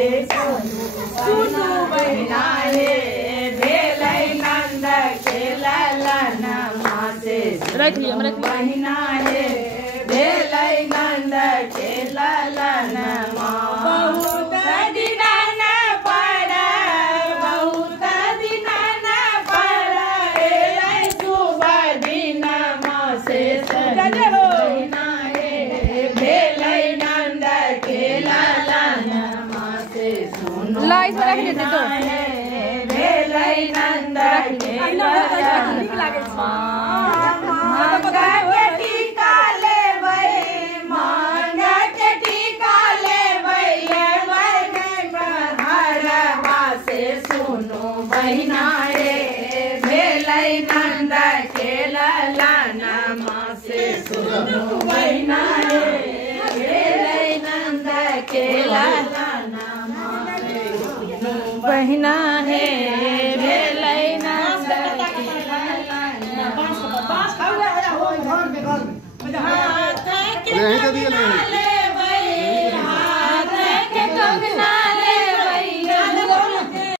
सुनु बहिना हे भेलै नंद खेलन मासे बहिना हे भेलै नंद खेलन बहुत दिन न पड़ बहुत दिन न पड़ एलै शुभ दिन मासे बहिना हे भेलै नंद खेलन लाइट रख देते तो भेलै नंद मांगा के टीका लेबै मांगा के टीका लेबै घरवा से सुनु बहिना रे भेलै नंद खेलन मासे सुनु बहिना रे भेलै नंद खेलन बहिना हे भेलै नंद यहीं दे दिए